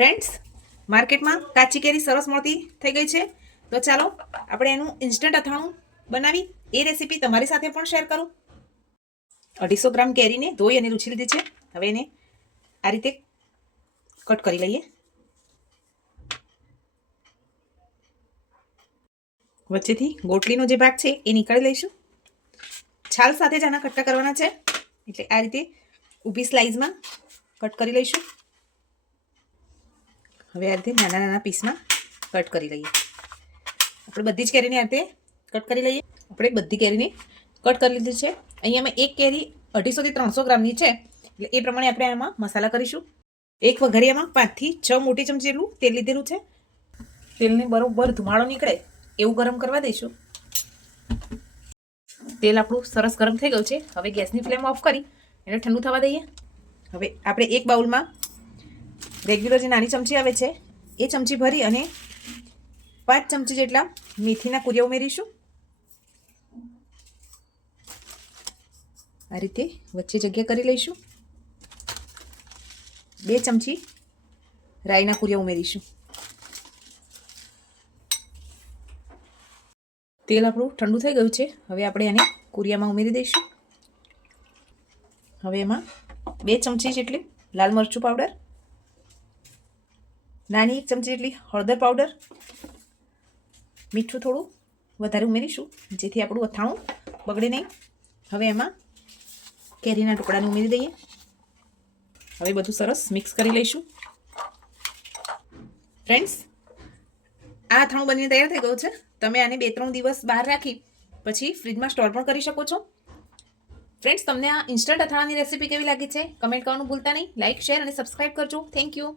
Friends, માર્કેટમાં કાચી કેરી સરસ મળતી થઈ ગઈ છે, તો ચાલો આપણે એનું ઇન્સ્ટન્ટ અથાણું બનાવી એ રેસીપી તમારી સાથે પણ શેર કરું. 250 ગ્રામ કેરીને ધોઈ અને લૂછી લીધી છે. હવે એને આ રીતે કટ કરી લઈએ. વચ્ચેથી ગોટલીનો જે ભાગ છે એ નીકાળી લઈશું. છાલ સાથે જ આના કટકા કરવાના છે, એટલે આ રીતે ઊભી સ્લાઇસમાં કટ કરી લઈશું. હવે આ રીતે નાના નાના પીસમાં કટ કરી લઈએ. આપણે બધી જ કેરીને આ રીતે કટ કરી લઈએ. આપણે બધી કેરીને કટ કરી લીધી છે. અહીંયા મેં એક કેરી 250 થી 300 ગ્રામની છે, એટલે એ પ્રમાણે આપણે આમાં મસાલા કરીશું. એક વઘારિયામાં 5 થી 6 મોટી ચમચી જેટલું તેલ લીધેલું છે. તેલને બરોબર ધુમાડો નીકળે એવું ગરમ કરવા દઈશું. તેલ આપણું સરસ ગરમ થઈ ગયું છે. હવે ગેસની ફ્લેમ ઓફ કરી એને ઠંડુ થવા દઈએ. હવે આપણે એક બાઉલમાં રેગ્યુલર જે નાની ચમચી આવે છે એ ચમચી ભરી અને 5 ચમચી જેટલા મેથીના કુરિયા ઉમેરીશું. આ રીતે વચ્ચે જગ્યા કરી લઈશું. 2 ચમચી રાઈના કુરિયા ઉમેરીશું. તેલ આપણું ઠંડુ થઈ ગયું છે. હવે આપણે આને કુરિયામાં ઉમેરી દઈશું. હવે એમાં 2 ચમચી જેટલી લાલ મરચું પાવડર, નાની 1 ચમચી જેટલી હળદર પાવડર, મીઠું થોડું વધારે ઉમેરીશું જેથી આપણું અથાણું બગડે નહીં. હવે એમાં કેરીના ટુકડાને ઉમેરી દઈએ. હવે બધું સરસ મિક્સ કરી લઈશું. ફ્રેન્ડ્સ, આ અથાણું બનીને તૈયાર થઈ ગયું છે. તમે આને 2-3 દિવસ બહાર રાખી પછી ફ્રીજમાં સ્ટોર પણ કરી શકો છો. ફ્રેન્ડ્સ, તમને આ ઇન્સ્ટન્ટ અથાણાની રેસીપી કેવી લાગી છે કમેન્ટ કરવાનું ભૂલતા નહીં. લાઇક, શેર અને સબસ્ક્રાઇબ કરજો. Thank you.